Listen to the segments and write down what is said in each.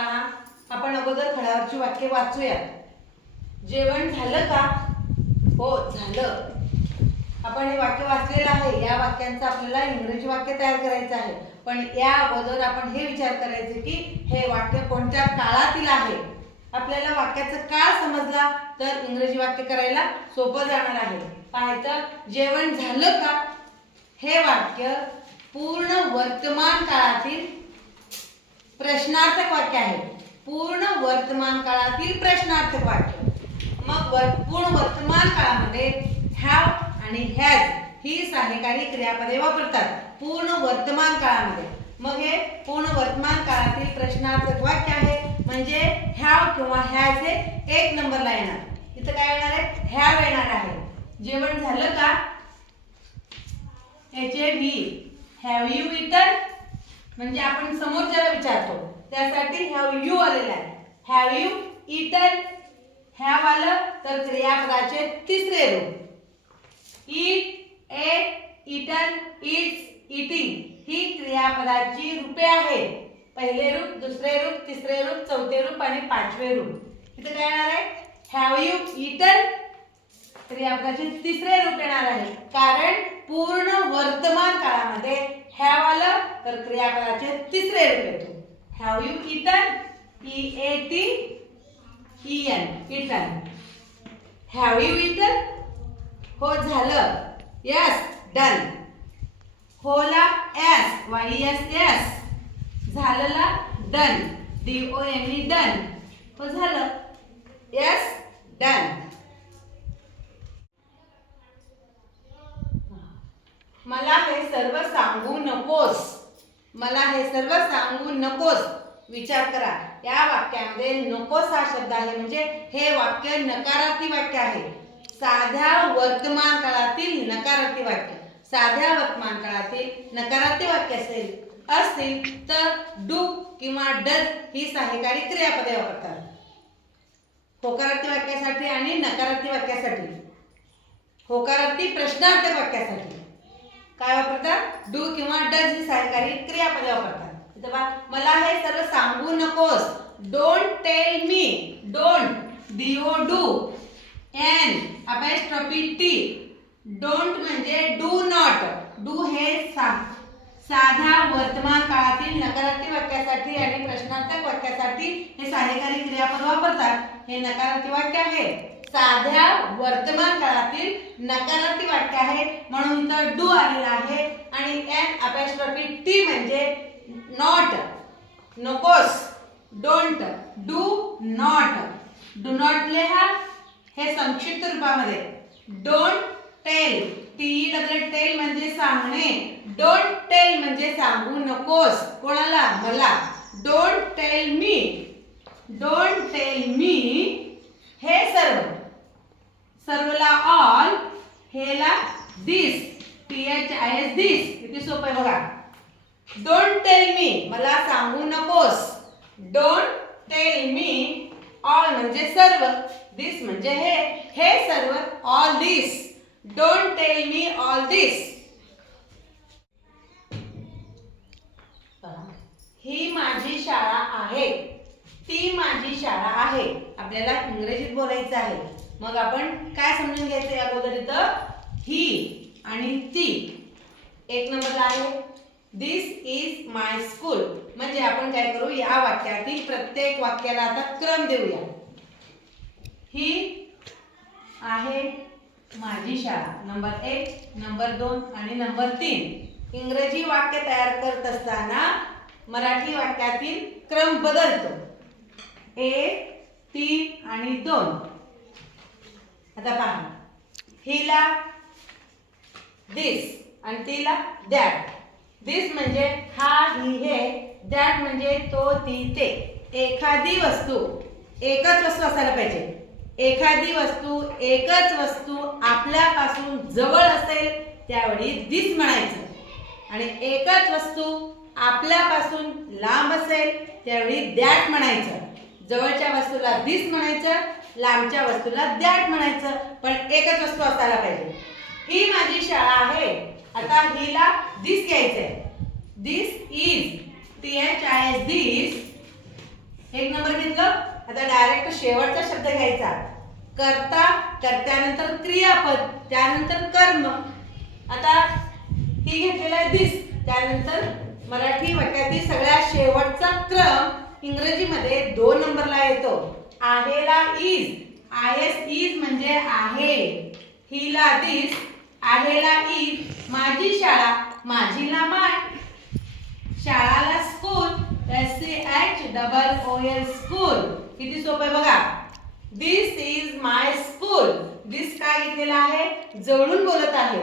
पहा आपण अगोदर फळावरची वाक्य वाचूया. जेवण झालं का? हो झालं. आपण हे वाक्य वाचलेलं आहे. या वाक्यांचं आपल्याला इंग्रजी वाक्य तयार करायचं आहे. पण या अगोदर आपण हे विचार करायचे की हे वाक्य कोणत्या काळातील आहे? आपल्याला वाक्याचा काळ समजला तर इंग्रजी वाक्य करायला सोपं जाणार आहे. पाहायचं जेवण झालं का? हे वाक्य पूर्ण वर्तमान काळातील प्रश्नार्थक वाक्य आहे. पूर्ण वर्तमान काळातील प्रश्नार्थक वाक्य. मग वर पूर्ण वर्तमान काळामध्ये हॅव आणि हॅज ही सहाय्यकारी क्रियापदे वापरतात. पूर्ण वर्तमान काळामध्ये. मग हे पूर्ण वर्तमान काळातील प्रश्नार्थक वाक्य आहे. म्हणजे हॅव किंवा हॅज हे एक नंबरला येणार. इथं काय येणार आहे? हॅव येणार आहे. जेवण झालं का? याचे बी हॅव यू इटन म्हणजे आपण समोरच्याला विचारतो त्यासाठी हॅव यू आलेला आहे. हॅव यू इटन हॅव आलं? तर क्रियापदाचे तिसरे रूप. Eat ate eaten eats eating ही क्रियापदाची रूपे आहेत. पहिले रूप दुसरे रूप तिसरे रूप चौथे रूप आणि पाचवे रूप. इथे काय येणार आहे? हॅव यू इटन क्रियापदाचे तिसरे रूप येणार आहे. कारण पूर्ण वर्तमान काळामध्ये हॅव आलं तर क्रियापदाचे तिसरे रूप येतो. Have you eaten E A T E N eaten have you eaten हो झालं. यस डन होला एस वाय एस एस झालेला done D O M E done हो झालं. यस डन मला हे सर्व सांगू नकोस. मला हे सर्व सांगू नकोस. विचार करा. या वाक्यामध्ये नकोस हा शब्द आहे. म्हणजे हे वाक्य नकारार्थी वाक्य आहे. साध्या वर्तमान काळातील नकारार्थी वाक्य. साध्या वर्तमान काळातील नकारार्थी वाक्य असेल असतील तर डू किंवा डज ही सहाय्यकारी क्रियापदे वापरतात. होकारार्थी वाक्यासाठी आणि नकारार्थी वाक्यासाठी. होकारार्थी प्रश्नार्थ वाक्यासाठी. काय वापरतात? डू किंवा डज ही सहकारी क्रियापदे वापरतात. इथं पहा, मला हे सर्व सांगू नकोस. Don't tell me don't D O do N apostrophe T don't म्हणजे डू नॉट डू हे सा साध्या वर्तमान काळातील नकारात्मक वाक्यासाठी आणि प्रश्नार्थक वाक्यासाठी हे सहाय्यकारी क्रियापद वापरतात. हे नकारात्मक वाक्य आहे. साध्या वर्तमान काळातील नकारात्मक वाक्य आहे. म्हणून इथं डू आलेला आहे. आणि एन अपॅस्ट्रॉफी टी म्हणजे नॉट नकोस. Don't do not do not लिहा. हे संक्षिप्त रूपामध्ये. Don't tell T double tell म्हणजे सांगणे. डोंट टेल म्हणजे सांगू नकोस. कोणाला? मला. Don't tell me don't tell me हे सर्व. सर्वला ऑल हेला this T H I S this किती सोपं आहे बघा. डोंट टेल मी मला सांगू नकोस. डोंट टेल मी ऑल म्हणजे सर्व. दिस म्हणजे हे हे सर्व all this don't tell me all this ही माझी शाळा आहे. ती माझी शाळा आहे. आपल्याला इंग्रजीत बोलायचं आहे. मग आपण काय समजून घ्यायचं या अगोदर इथं ही आणि ती. एक नंबरला आहे. दिस इज माय स्कूल म्हणजे आपण काय करू? या वाक्यातील प्रत्येक वाक्याला आता क्रम देऊया. ही आहे माझी शाळा. नंबर एक नंबर दोन आणि नंबर तीन. इंग्रजी वाक्य तयार करत असताना मराठी वाक्यातील क्रम बदलतो. एक तीन आणि दोन. आता पहा. हिला दिस आणि तिला दॅट दिस म्हणजे हा ही हे. दॅट म्हणजे तो ती ते. एखादी वस्तू एकच वस्तू असायला पाहिजे. एखादी वस्तू एकच वस्तू आपल्यापासून जवळ असेल त्यावेळी दिस म्हणायचं. आणि एकच वस्तू आपल्यापासून लांब असेल त्यावेळी दॅट म्हणायचं. जवळच्या वस्तूला दिस म्हणायचं. लांबच्या वस्तूला दॅट म्हणायचं पण एकच वस्तू असायला पाहिजे. ही माझी शाळा आहे. आता हिला दिस घ्यायचंय. This is T H I S this number घेतलं? आता डायरेक्ट शेवटचा शब्द घ्यायचा. करता करत्यानंतर क्रियापद त्यानंतर कर्म. आता ही घेतलेला आहे दिस त्यानंतर मराठी वाक्यातील सगळ्यात शेवटचा क्रम इंग्रजीमध्ये दोन नंबरला येतो. आहेला इज आयस इज म्हणजे आहे. हिला दिस आहेला इज माझी शाळा माझीला my शाळाला school S C H double O L school किती सोपं आहे बघा. दिस इज माय स्कूल दिस काय घेतलेला आहे? जवळून बोलत आहे.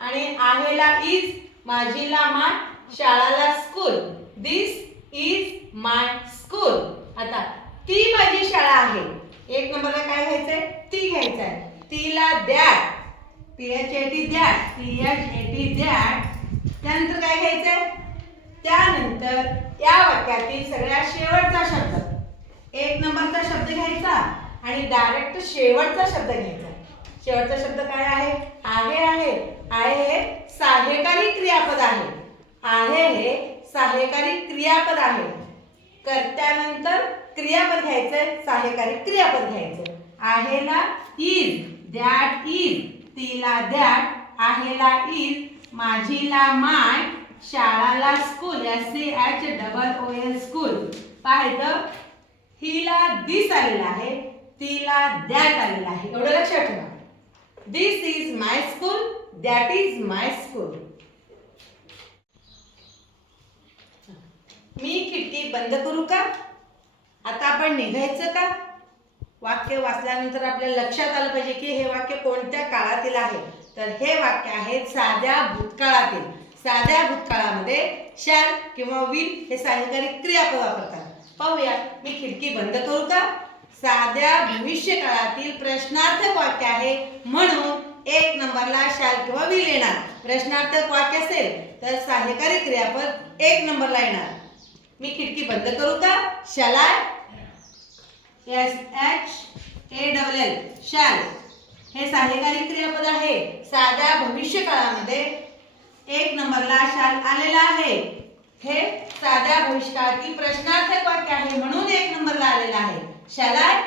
आणि आहेला इज माझीला my शाळाला school this is my school आता ती माझी शाळा आहे. एक नंबरला काय घ्यायचंय? ती घ्यायचं आहे तिला that T H A T that T H A T that त्यानंतर काय घ्यायचंय? त्यानंतर या वाक्यातील सगळ्या शेवटचा शब्द. एक नंबरचा शब्द घ्यायचा आणि डायरेक्ट शेवटचा शब्द घ्यायचा. शेवटचा शब्द काय आहे? आहे आहे. आहे हे सहाय्यकारी क्रियापद आहे. आहे हे सहाय्यकारी क्रियापद आहे. कर्त्यानंतर क्रियापद घ्यायचं सहाय्यकारी क्रियापद घ्यायचं आहेला इज दॅट इज तिला दॅट आहेला इज माझीला my शाळाला school S C H double O L school पाहिलं हिला दिस आलेला आहे तिला दॅट आलेला आहे. एवढं लक्षात ठेवा. This is my school that is my school मी खिडकी बंद करू का? आता आपण निघायचं का? वाक्य वाचल्यानंतर आपल्या लक्षात आलं पाहिजे की हे वाक्य कोणत्या काळातील आहे? तर हे वाक्य आहे साध्या भूतकाळातील. साध्या भूतकाळामध्ये शॅल किंवा विल हे सहकारी क्रियापद वापरतात पाहूया मी खिडकी बंद करू का? साध्या भविष्य काळातील प्रश्नार्थक वाक्य आहे म्हणून एक नंबरला शाल किंवा विल येणार. प्रश्नार्थक वाक्य असेल तर सहाय्यकारी क्रियापद एक नंबरला येणार. मी खिडकी बंद करू का? Shall I S H A double L shall हे सहाय्यकारी क्रियापद आहे. साध्या भविष्य काळामध्ये एक नंबरला शाल आलेला आहे. हे साध्या भविष्यकाळातील प्रश्नार्थक वाक्य आहे म्हणून एक नंबरला आलेला आहे. शालाय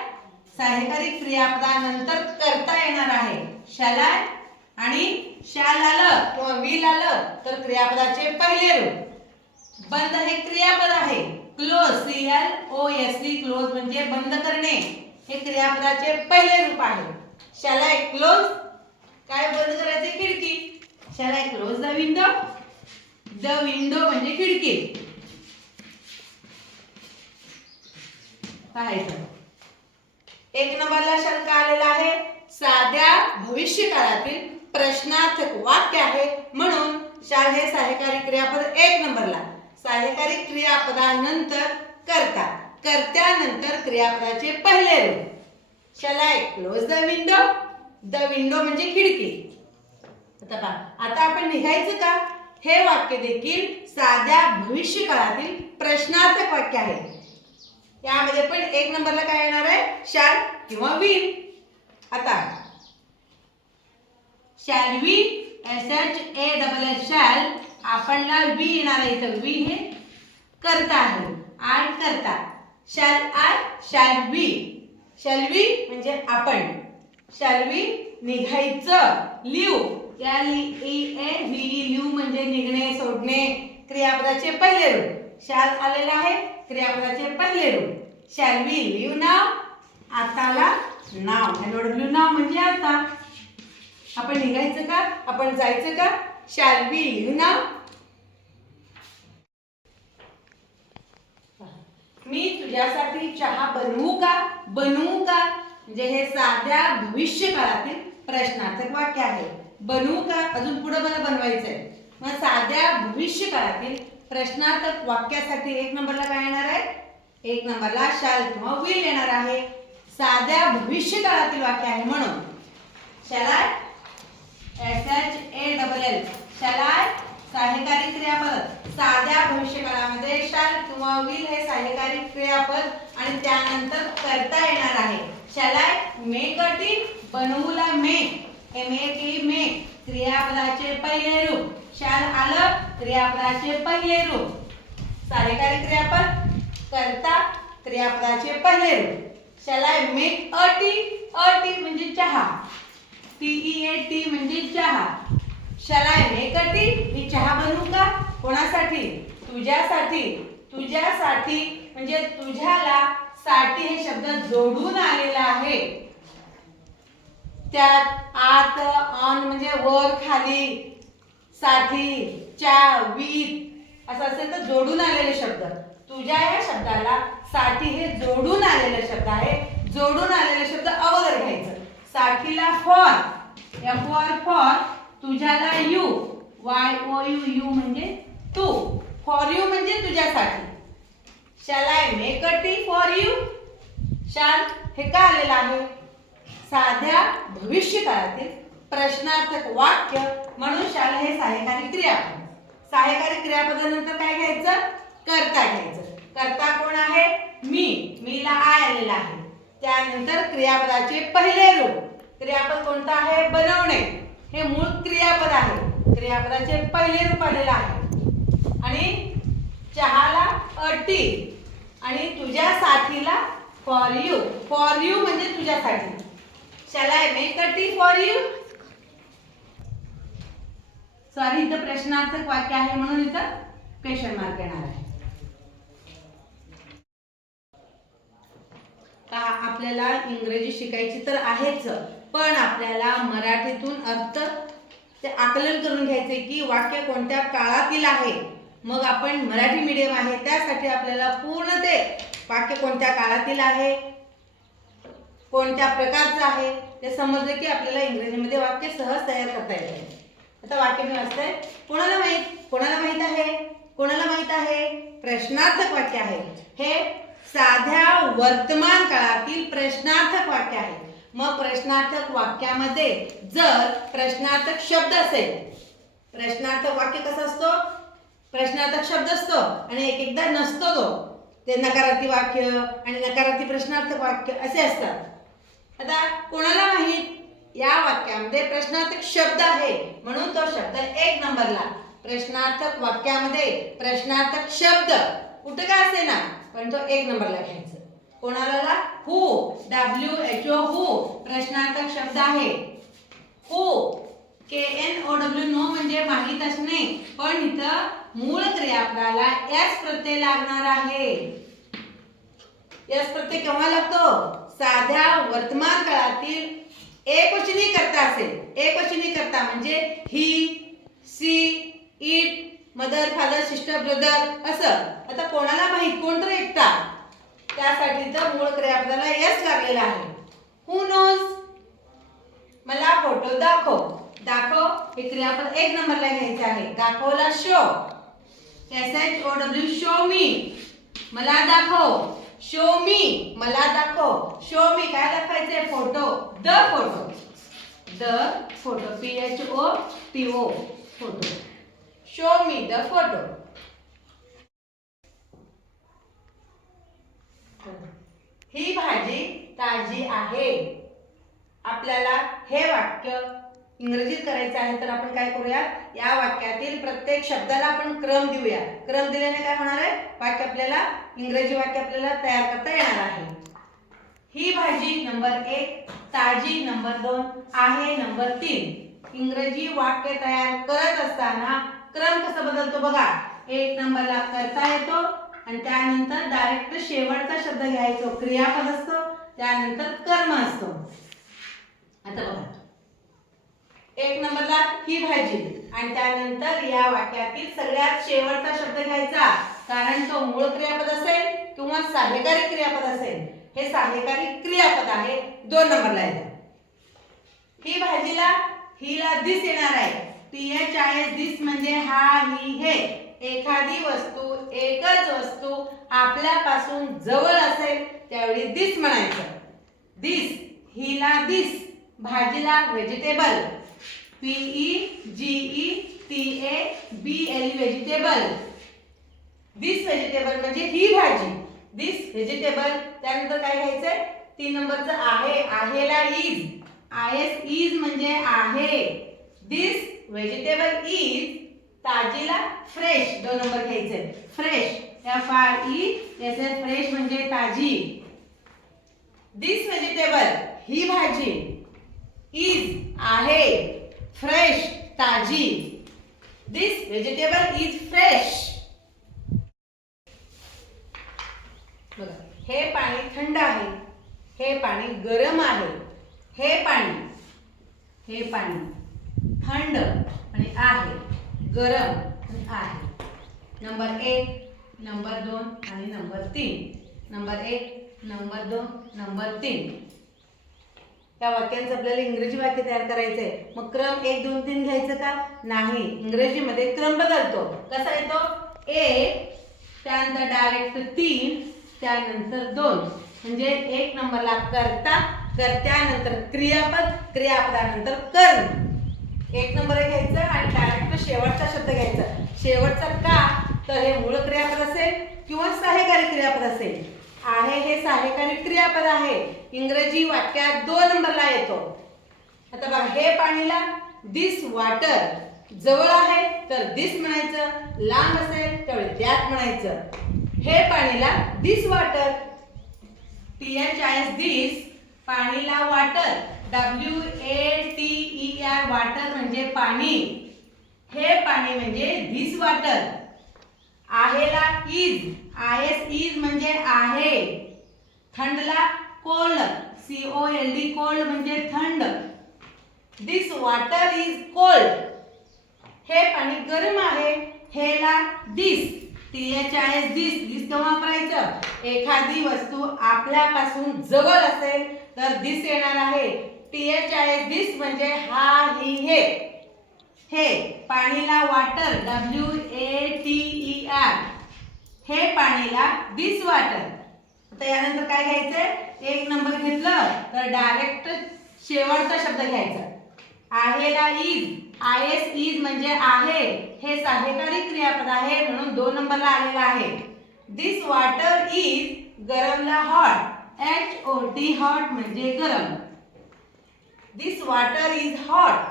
सहाय्यकारी क्रियापदानंतर करता येणार आहे. शालाय आणि शाल आलं किंवा विल आलं तर क्रियापदाचे पहिले रूप. बंद हे क्रियापद आहे. Close C L O S C close म्हणजे बंद करणे. हे क्रियापदाचे पहिले रूप आहे. शालाय क्लोज काय बंद करायचे खिडकी. Shall I close the window the window म्हणजे खिडकी. पाहायचं. एक नंबरला शंका आलेला आहे. साध्या भविष्य काळातील प्रश्नार्थक वाक्य आहे. म्हणून शाल हे सहाय्यकारी क्रियापद एक नंबरला. सहाय्यकारी क्रियापदानंतर करता कर्त्यानंतर क्रियापदाचे पहिले रूप. Shall I close the window the window म्हणजे खिडकी. आता पहा आता आपण निघायचं का? हे वाक्य देखील साध्या भविष्य काळातील प्रश्नार्थक वाक्य आहे. यामध्ये पण एक नंबरला काय येणार आहे? शाल किंवा विल आता shall we S H A double S shall आपणला we येणार आहे इथं. वी हे करता आहे. आय करता. Shall I shall we. Shall we म्हणजे आपण. शॅल वी निघायचं. लिव या ई ए व्ही लिव म्हणजे निघणे सोडणे क्रियापदाचे पहिले रूप. शाल आलेला आहे क्रियापदाचे पहिले रूप. शॅल वी लिव नाव. आताला नाव. एन डब्ल्यू नाव म्हणजे आता. आपण निघायचं का? आपण जायचं का? Shall वी लिव मी तुझ्यासाठी चहा बनवू का? बनवू का? म्हणजे हे साध्या भविष्य काळातील प्रश्नार्थक वाक्य आहे. बनवू का? अजून पुढे मला बनवायचंय. मग साध्या भविष्य काळातील प्रश्नार्थक वाक्यासाठी एक नंबरला काय येणार आहे? एक नंबरला शाल किंवा विल येणार आहे. साध्या भविष्य काळातील वाक्य आहे म्हणून. शाला S H A double L शलाय सहाय्यकारी क्रियापद. साध्या भविष्यकाळामध्ये शाल किंवा विल हे सहाय्यकारी क्रियापद आणि त्यानंतर करता येणार आहे. शालाय make a team बनवूला make M A T make क्रियापदाचे पहिले रूप. शाल आलं क्रियापदाचे पहिले रूप. सहाय्यकारी क्रियापद करता क्रियापदाचे पहिले रूप. Shall make a tea a tea म्हणजे चहा. टी ई ए टी म्हणजे चहा. शलाय हे करती मी चहा बनवू का? कोणासाठी? तुझ्यासाठी. तुझ्यासाठी. म्हणजे तुझ्याला साठी हे शब्द जोडून आलेला आहे. त्यात आत ऑन म्हणजे वर खाली. साठी च्या वीत. असं असेल तर जोडून आलेले शब्द. तुझ्या या शब्दाला साठी हे जोडून आलेले शब्द आहे. जोडून आलेले शब्द अगोदर घ्यायचं. साठीला फॉर या for for तुझ्याला you Y O U you म्हणजे तू. फॉर यू म्हणजे तुझ्यासाठी. Shall I make a tea for you shall हे का आलेलं आहे? साध्या भविष्यकाळातील प्रश्नार्थक वाक्य म्हणून शाल हे सहाय्यकारी क्रियापद. सहाय्यकारी क्रियापदानंतर काय घ्यायचं? करता घ्यायचं. करता कोण आहे? मी. मीला आय आलेला आहे. त्यानंतर क्रियापदाचे पहिले रूप. क्रियापद कोणतं आहे? बनवणे. हे मूळ क्रियापद आहे. क्रियापदाचे पहिले रूप आलेलं आहे. आणि चहाला अटी. आणि तुझ्या साथीला फॉर यू फॉर यू म्हणजे तुझ्यासाठी. शाला I make a tea for you sorry इथं प्रश्नार्थक वाक्य आहे म्हणून इथं क्वेश्चन मार्क येणार आहे. का आपल्याला इंग्रजी शिकायची तर आहेच. पण आपल्याला मराठीतून अर्थ ते आकलन करून घ्यायचे की वाक्य कोणत्या काळातील आहे. मग आपण मराठी मीडियम आहे त्यासाठी आपल्याला पूर्ण ते वाक्य कोणत्या काळातील आहे कोणत्या प्रकारचं आहे ते समजलं की आपल्याला इंग्रजीमध्ये वाक्य सहज तयार करता येते. आता वाक्य मी वाचतंय. कोणाला माहीत? कोणाला माहीत आहे? कोणाला माहीत आहे? प्रश्नार्थक वाक्य आहे. हे साध्या वर्तमान काळातील प्रश्नार्थक वाक्य आहे. मग प्रश्नार्थक वाक्यामध्ये जर प्रश्नार्थक शब्द असेल प्रश्नार्थक वाक्य कसं असतो? प्रश्नार्थक शब्द असतो आणि एक एकदा नसतो तो. ते नकारार्थी वाक्य आणि नकारार्थी प्रश्नार्थक वाक्य असे असतात. आता कोणाला माहीत? या वाक्यामध्ये प्रश्नार्थक शब्द आहे म्हणून तो शब्द एक नंबरला. प्रश्नार्थक वाक्यामध्ये प्रश्नार्थक शब्द. कुठं का असे ना पण तो एक नंबरला घ्यायचा. कोणाला? Who. W H O who. प्रश्नार्थक शब्द आहे. Who. K N O W know म्हणजे माहीत असणे. पण इथं मूळ क्रियापदाला एस प्रत्यय लागणार आहे. एस प्रत्यय केव्हा लागतो? साध्या वर्तमान काळातील एकवचनी करता असेल. एकवचनी करता म्हणजे he she it mother father sister brother असं. आता कोणाला माहीत? कोण तर एकटा. त्यासाठी तर मूळ क्रियापदाला एस लागलेला आहे. हु नोज मला फोटो दाखव. दाखव. हे क्रियापद एक नंबरला घ्यायचे आहे. दाखवला show S H O W show me मला दाखव. शो मी मला दाखव. शो मी काय दाखवायचे photo the photo the photo P H O T O photo show me the photo ही भाजी ताजी आहे. आपल्याला हे वाक्य इंग्रजीत करायचं आहे तर आपण काय करूया या वाक्यातील प्रत्येक शब्दाला आपण क्रम देऊया क्रम दिल्याने काय होणार आहे? वाक्य आपल्याला इंग्रजी वाक्य आपल्याला तयार करता येणार आहे. ही भाजी नंबर एक ताजी नंबर दोन आहे नंबर तीन. इंग्रजी वाक्य तयार करत असताना क्रम कसा बदलतो बघा. एक नंबरला करता येतो आणि त्यानंतर डायरेक्ट शेवटचा शब्द घ्यायचो. क्रियापद असतो त्यानंतर कर्म असतो. आता बघा. एक नंबरला ही भाजी. आणि त्यानंतर या वाक्यातील सगळ्यात शेवटचा शब्द घ्यायचा. कारण तो मूळ क्रियापद असेल किंवा सहाय्यकारी क्रियापद असेल. हे सहाय्यकारी क्रियापद आहे. दोन नंबरला येतं. ही भाजीला हिला दिस येणार आहे. T H I S this म्हणजे हा ही हे. एखादी वस्तू एकच वस्तू आपल्यापासून जवळ असेल त्यावेळी दिस म्हणायचं. दिस हिला दिस भाजीला vegetable P E G E T A B L vegetable this vegetable म्हणजे ही भाजी. दिस व्हेजिटेबल त्यानंतर काय घ्यायचंय? तीन नंबरचं आहे आहेला इज आय एस इज म्हणजे आहे. दिस व्हेजिटेबल इज ताजीला फ्रेश दोन नंबर घ्यायचे. Fresh F R E S S fresh म्हणजे ताजी. दिस व्हेजिटेबल ही भाजी इज आहे. फ्रेश ताजी. दिस व्हेजिटेबल इज फ्रेश बघा हे पाणी थंड आहे. हे पाणी गरम आहे. हे पाणी हे पाणी थंड आणि आहे. गरम आहे. नंबर एक नंबर दोन आणि नंबर तीन. नंबर एक नंबर दोन नंबर तीन. त्या वाक्यांचं आपल्याला इंग्रजी वाक्य तयार करायचं आहे मग क्रम एक दोन तीन घ्यायचं का? नाही. इंग्रजीमध्ये क्रम बदलतो. कसा येतो? एक त्यानंतर डायरेक्ट तीन त्यानंतर दोन. म्हणजे एक नंबरला करता कर्त्यानंतर क्रियापद क्रियापदानंतर कर्ण. एक नंबर घ्यायचं आणि डायरेक्ट शेवटचा शब्द घ्यायचा. शेवटचा का? तर हे मूळ क्रियापद असेल किंवा सहाय्यकारी क्रियापद असेल. आहे हे सहाय्यकारी क्रियापद आहे. इंग्रजी वाक्यात दोन नंबरला येतो. आता बघा हे पाणीला दिस वॉटर जवळ आहे तर दिस म्हणायचं. लांब असेल त्यावेळी त्यात म्हणायचं. हे पाणीला this water T H I this पाणीला water W A T E R water म्हणजे पाणी. हे पाणी म्हणजे धिस वॉटर आहेला इज आय एस इज म्हणजे आहे. थंडला cold C O L D cold म्हणजे थंड. दिस वॉटर इज कोल्ड हे पाणी गरम आहे. हेला this T H I S this this केव्हा वापरायचं? एखादी वस्तू आपल्यापासून जवळ असेल तर दिस येणार आहे. टी एच आय दिस म्हणजे हा ही हे. हे पाणीला water W A T E R हे पाणीला दिस वाटर आता यानंतर काय घ्यायचं एक नंबर घेतलं तर डायरेक्ट शेवटचा शब्द घ्यायचा. आहेला इज आय एस इज म्हणजे आहे हे सहाय्यकारी क्रियापद आहे? म्हणून दोन नंबरला आलेला आहे. This water is गरमला hot H O T hot म्हणजे गरम. दिस वॉटर इज हॉट